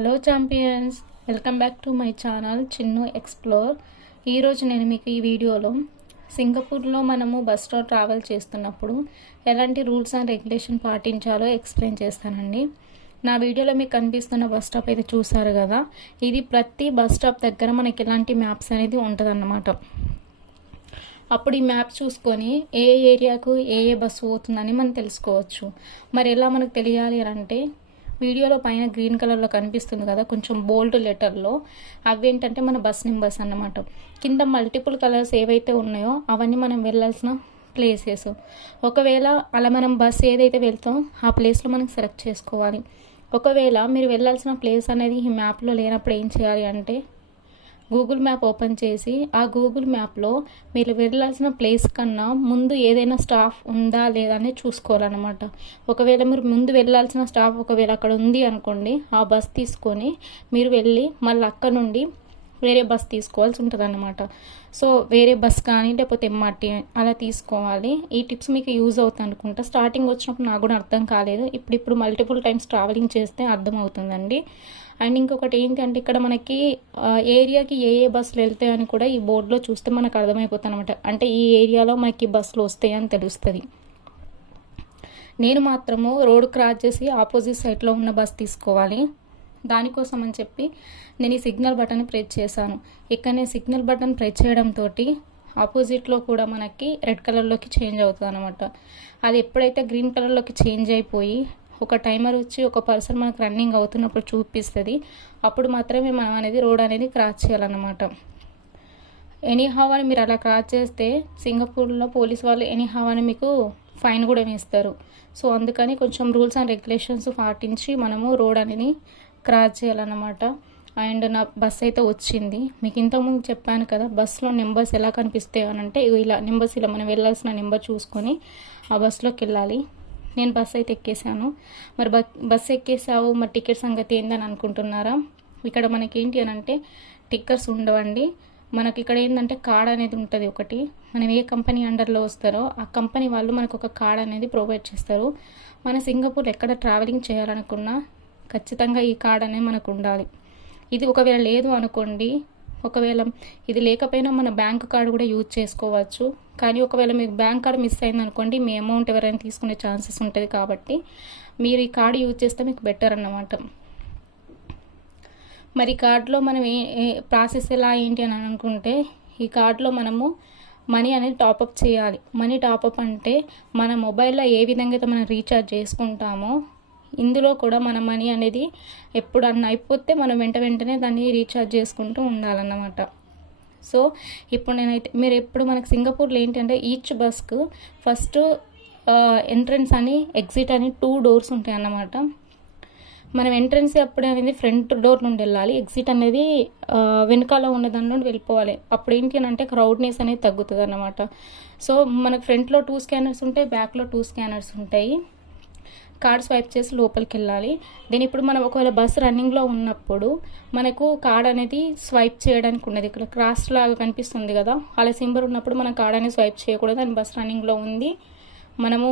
Hello champions welcome back to my channel Chinnu explore ఈరోజు నేను మీకు ఈ వీడియోలో సింగపూర్లో మనము బస్లో ట్రావెల్ చేస్తున్నప్పుడు ఎలాంటి రూల్స్ అండ్ రెగ్యులేషన్ పాటించాలో ఎక్స్ప్లెయిన్ చేస్తానండి. నా వీడియోలో మీకు కనిపిస్తున్న బస్ స్టాప్ అయితే చూసారు కదా? ఇది ప్రతి బస్ స్టాప్ దగ్గర మనకి ఎలాంటి మ్యాప్స్ అనేది ఉంటుందన్నమాట. అప్పుడు ఈ మ్యాప్ చూసుకొని ఏ ఏరియాకు ఏ ఏ బస్సు పోతుందని మనం తెలుసుకోవచ్చు. మరి ఎలా మనకు తెలియాలి అని అంటే వీడియోలో పైన గ్రీన్ కలర్లో కనిపిస్తుంది కదా కొంచెం బోల్డ్ లెటర్లో. అవేంటంటే మన బస్ నెంబర్స్ అన్నమాట. కింద మల్టిపుల్ కలర్స్ ఏవైతే ఉన్నాయో అవన్నీ మనం వెళ్ళాల్సిన ప్లేసెస్. ఒకవేళ అలా మనం బస్ ఏదైతే వెళ్తాం ఆ ప్లేస్లో మనం సెలెక్ట్ చేసుకోవాలి. ఒకవేళ మీరు వెళ్ళాల్సిన ప్లేస్ అనేది ఈ మ్యాప్లో లేనప్పుడు ఏం చేయాలి అంటే గూగుల్ మ్యాప్ ఓపెన్ చేసి ఆ గూగుల్ మ్యాప్లో మీరు వెళ్ళాల్సిన ప్లేస్ కన్నా ముందు ఏదైనా స్టాఫ్ ఉందా లేదా అనేది చూసుకోవాలన్నమాట. ఒకవేళ మీరు ముందు వెళ్ళాల్సిన స్టాఫ్ ఒకవేళ అక్కడ ఉంది అనుకోండి ఆ బస్ తీసుకొని మీరు వెళ్ళి మళ్ళీ అక్కడ నుండి వేరే బస్ తీసుకోవాల్సి ఉంటుంది అన్నమాట సో వేరే బస్ కానీ లేకపోతే ఎంఆర్టీ అలా తీసుకోవాలి. ఈ టిప్స్ మీకు యూజ్ అవుతుంది అనుకుంటా స్టార్టింగ్ వచ్చినప్పుడు నాకు కూడా అర్థం కాలేదు. ఇప్పుడు ఇప్పుడు మల్టిపుల్ టైమ్స్ ట్రావెలింగ్ చేస్తే అర్థం అవుతుందండి అండ్ ఇంకొకటి ఏంటంటే ఇక్కడ మనకి ఏరియాకి ఏ ఏ బస్సులు వెళ్తాయి అని కూడా ఈ బోర్డులో చూస్తే మనకు అర్థమైపోతుంది అనమాట అంటే ఈ ఏరియాలో మనకి బస్సులు వస్తాయని తెలుస్తుంది. నేను మాత్రము రోడ్ క్రాస్ చేసి ఆపోజిట్ సైడ్లో ఉన్న బస్ తీసుకోవాలి. దానికోసం అని చెప్పి నేను ఈ సిగ్నల్ బటన్ ప్రెస్ చేశాను. ఇక్కడ నేను సిగ్నల్ బటన్ ప్రెస్ చేయడంతో ఆపోజిట్లో కూడా మనకి రెడ్ కలర్లోకి చేంజ్ అవుతుంది అనమాట అది ఎప్పుడైతే గ్రీన్ కలర్లోకి చేంజ్ అయిపోయి ఒక టైమర్ వచ్చి ఒక పర్సన్ మనకు రన్నింగ్ అవుతున్నప్పుడు చూపిస్తుంది అప్పుడు మాత్రమే మనం అనేది రోడ్ అనేది క్రాస్ చేయాలన్నమాట. ఎనీ హావ్ అని మీరు అలా క్రాస్ చేస్తే సింగపూర్లో పోలీస్ వాళ్ళు ఎనీ హావ్ అని మీకు ఫైన్ కూడా వేస్తారు. సో అందుకని కొంచెం రూల్స్ అండ్ రెగ్యులేషన్స్ పాటించి మనము రోడ్ అనేది క్రాస్ చేయాలన్నమాట. అండ్ నా బస్ అయితే వచ్చింది. మీకు ఇంతకుముందు చెప్పాను కదా బస్సులో నెంబర్స్ ఎలా కనిపిస్తాయి అని అంటే ఇలా నెంబర్స్ ఇలా మనం వెళ్ళాల్సిన నెంబర్ చూసుకొని ఆ బస్సులోకి వెళ్ళాలి. నేను బస్ అయితే ఎక్కేసాను మరి బస్ ఎక్కేసావు మరి టికెట్ సంగతి ఏందని అనుకుంటున్నారా? ఇక్కడ మనకి ఏంటి అని అంటే టిక్కర్స్ ఉండవండి. మనకి ఇక్కడ ఏంటంటే కార్డ్ అనేది ఉంటుంది ఒకటి. మనం ఏ కంపెనీ అండర్లో వస్తారో ఆ కంపెనీ వాళ్ళు మనకు ఒక కార్డ్ అనేది ప్రొవైడ్ చేస్తారు. మన సింగపూర్ ఎక్కడ ట్రావెలింగ్ చేయాలనుకున్నా ఖచ్చితంగా ఈ కార్డ్ అనేది మనకు ఉండాలి ఇది ఒకవేళ లేదు అనుకోండి ఒకవేళ ఇది లేకపోయినా మన బ్యాంక్ కార్డు కూడా యూజ్ చేసుకోవచ్చు. కానీ ఒకవేళ మీకు బ్యాంక్ కార్డు మిస్ అయింది అనుకోండి మీ అమౌంట్ ఎవరైనా తీసుకునే ఛాన్సెస్ ఉంటుంది కాబట్టి మీరు ఈ కార్డు యూజ్ చేస్తే మీకు బెటర్ అన్నమాట. మరి కార్డులో మనం ఏ ప్రాసెస్ ఎలా ఏంటి అని అనుకుంటే ఈ కార్డులో మనము మనీ అనేది టాపప్ చేయాలి. మనీ టాపప్ అంటే మన మొబైల్లో ఏ విధంగా అయితే మనం రీఛార్జ్ చేసుకుంటామో ఇందులో కూడా మన మనీ అనేది ఎప్పుడన్నా అయిపోతే మనం వెంట వెంటనే దాన్ని రీఛార్జ్ చేసుకుంటూ ఉండాలన్నమాట. సో ఇప్పుడు నేనైతే మీరు ఎప్పుడు మనకు సింగపూర్లో ఏంటంటే ఈచ్ బస్కు ఫస్ట్ ఎంట్రన్స్ అని ఎగ్జిట్ అని టూ డోర్స్ ఉంటాయి అన్నమాట. మనం ఎంట్రన్స్ అప్పుడే అనేది ఫ్రంట్ డోర్ నుండి వెళ్ళాలి. ఎగ్జిట్ అనేది వెనకాల ఉన్న దాని నుండి వెళ్ళిపోవాలి. అప్పుడు ఏంటి అని అంటే క్రౌడ్నెస్ అనేది తగ్గుతుంది అన్నమాట. సో మనకు ఫ్రంట్లో టూ స్కానర్స్ ఉంటాయి బ్యాక్లో టూ స్కానర్స్ ఉంటాయి. కార్డ్ స్వైప్ చేసి లోపలికి వెళ్ళాలి దెన్ ఇప్పుడు మనం ఒకవేళ బస్ రన్నింగ్లో ఉన్నప్పుడు మనకు కార్డ్ అనేది స్వైప్ చేయడానికి ఉన్నది ఇక్కడ క్రాస్ లాగా కనిపిస్తుంది కదా అలా సింబర్ ఉన్నప్పుడు మనం కార్డ్ అనేది స్వైప్ చేయకూడదు అని బస్ రన్నింగ్లో ఉంది. మనము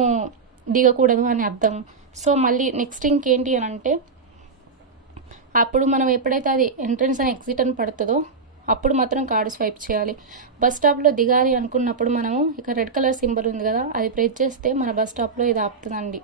దిగకూడదు అని అర్థం. సో మళ్ళీ నెక్స్ట్ ఇంకేంటి అని అంటే అప్పుడు మనం ఎప్పుడైతే అది ఎంట్రన్స్ అని ఎగ్జిట్ అని పడుతుందో అప్పుడు మాత్రం కార్డు స్వైప్ చేయాలి. బస్ స్టాప్లో దిగాలి అనుకున్నప్పుడు మనము ఇక రెడ్ కలర్ సింబల్ ఉంది కదా అది ప్రెస్ చేస్తే మన బస్ స్టాప్లో ఇది ఆపుతుందండి.